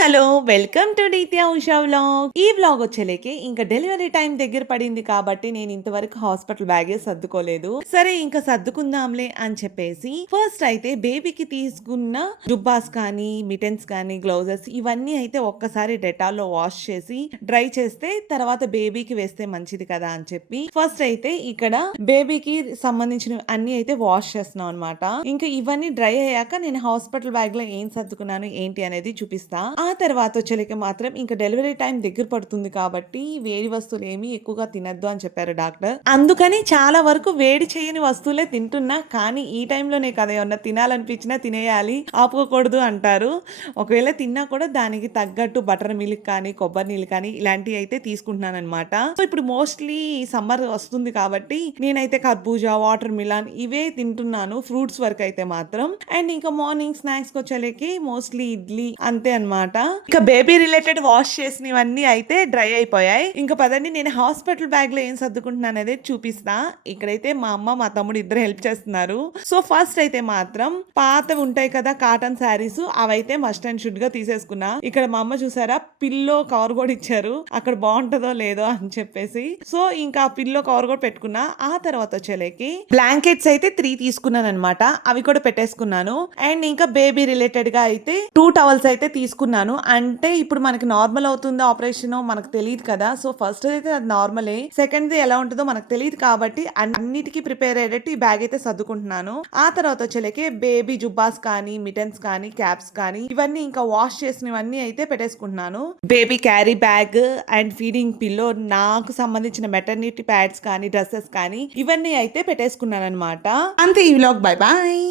Hello welcome to నిత్య Usha vlog. ఈ vlog వచ్చేలేకి ఇంకా డెలివరీ టైం దగ్గర పడింది కాబట్టి నేను ఇంతవరకు హాస్పిటల్ బ్యాగే సర్దుకోలేదు. సరే ఇంకా సర్దుకుందాంలే అని చెప్పేసి ఫస్ట్ అయితే బేబీకి తీసుకున్న జుబ్బాస్ కానీ మిటెన్స్ కానీ గ్లౌజెస్ ఇవన్నీ అయితే ఒక్కసారి డెటాల్ లో వాష్ చేసి డ్రై చేస్తే తర్వాత బేబీకి వేస్తే మంచిది కదా అని చెప్పి ఫస్ట్ అయితే ఇక్కడ బేబీకి సంబంధించిన అన్ని అయితే వాష్ చేస్తున్నాం అనమాట. ఇంకా ఇవన్నీ డ్రై అయ్యాక నేను హాస్పిటల్ బ్యాగ్ లో ఏం సర్దుకున్నాను ఏంటి అనేది చూపిస్తా. ఆ తర్వాత వచ్చేలేక మాత్రం ఇంకా డెలివరీ టైం దగ్గర పడుతుంది కాబట్టి వేడి వస్తువులు ఏమి ఎక్కువగా తినద్దు అని చెప్పారు డాక్టర్. అందుకని చాలా వరకు వేడి చేయని వస్తువులే తింటున్నా. కానీ ఈ టైంలోనే కదా ఏమన్నా తినాలనిపించినా తినేయాలి, ఆపుకోకూడదు అంటారు. ఒకవేళ తిన్నా కూడా దానికి తగ్గట్టు బటర్ మిల్క్ కానీ కొబ్బరి నీళ్ళు కానీ ఇలాంటివి అయితే తీసుకుంటున్నాను అనమాట. సో ఇప్పుడు మోస్ట్లీ సమ్మర్ వస్తుంది కాబట్టి నేనైతే కర్బూజా, వాటర్ మిలాన్ ఇవే తింటున్నాను ఫ్రూట్స్ వరకు అయితే మాత్రం. అండ్ ఇంకా మార్నింగ్ స్నాక్స్ వచ్చేలేకి మోస్ట్లీ ఇడ్లీ అంతే అనమాట. ఇంకా బేబీ రిలేటెడ్ వాష్ చేసినవన్నీ అయితే డ్రై అయిపోయాయి. ఇంకా పదండి నేను హాస్పిటల్ బ్యాగ్ లో ఏం సర్దుకుంటున్నాను అనేది చూపిస్తా. ఇక్కడైతే మా అమ్మ మా తమ్ముడు ఇద్దరు హెల్ప్ చేస్తున్నారు. సో ఫస్ట్ అయితే మాత్రం పాతవి ఉంటాయి కదా కాటన్ శారీస్, అవైతే మస్ట్ అండ్ షుడ్ గా తీసేసుకున్నా. ఇక్కడ మా అమ్మ చూసారా పిల్లో కవర్ కూడా ఇచ్చారు, అక్కడ బాగుంటుందో లేదో అని చెప్పేసి. సో ఇంకా పిల్లో కవర్ కూడా పెట్టుకున్నా. ఆ తర్వాత వచ్చేలేకి బ్లాంకెట్స్ అయితే 3 తీసుకున్నాను అనమాట, అవి కూడా పెట్టేసుకున్నాను. అండ్ ఇంకా బేబీ రిలేటెడ్ గా అయితే 2 టవల్స్ అయితే తీసుకున్నాను. అంటే ఇప్పుడు మనకి నార్మల్ అవుతుందో ఆపరేషన్ మనకు తెలియదు కదా. సో ఫస్ట్ అయితే అది నార్మలే, సెకండ్ ఎలా ఉంటుందో మనకు తెలియదు కాబట్టి అన్నిటికీ ప్రిపేర్ అయ్యేటట్టు ఈ బ్యాగ్ అయితే సర్దుకుంటున్నాను. ఆ తర్వాత వచ్చేలేకే బేబీ జుబ్బాస్ కానీ మిటెన్స్ కానీ క్యాప్స్ కానీ ఇవన్నీ ఇంకా వాష్ చేసినవన్నీ అయితే పెట్టేసుకుంటున్నాను. Baby carry bag and feeding pillow, నాకు సంబంధించిన మెటర్నిటీ ప్యాడ్స్ కానీ డ్రెస్సెస్ కానీ ఇవన్నీ అయితే పెట్టేసుకున్నాను అనమాట. అంతే ఈ వ్లాగ్. Bye bye.